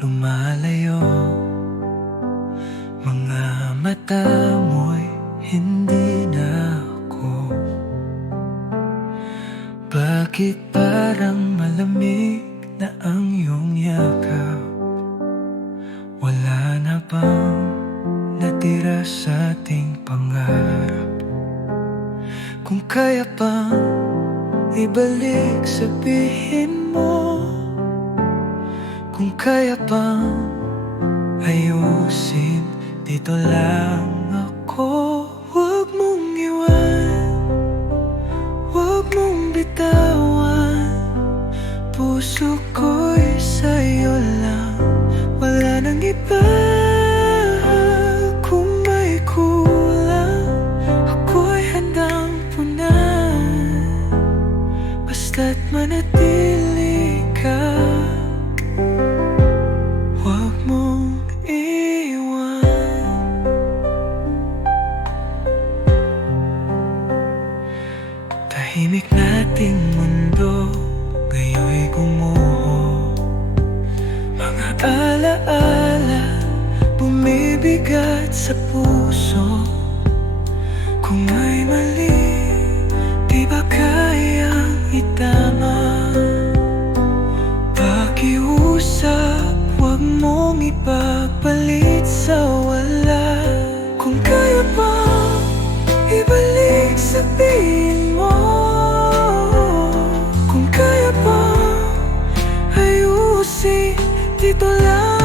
lumalayo. Mga mata mo'y hindi na ako. Bakit parang malamig na ang iyong yakap? Wala na bang natira sa ating pangarap? Kung kaya pang ibalik, sabihin mo. Kung kaya pang ayusin, dito lang ako. Huwag mong iwan, huwag mong bitawan. Puso ko'y sa'yo lang, wala nang iba. Kung may kulang, ako'y handang punan. Basta't manatili ka, huwag mong iwan. Tahimik nating mundo ngayon'y gumuho. Mga alaala bumibigat sa puso. Kung may mali, di ba kayang itama? Pakiusap, huwag mong ipapalit sa wala. Kung kaya pa ibalik, sabihin mo. Kung kaya pa ayusin, dito lang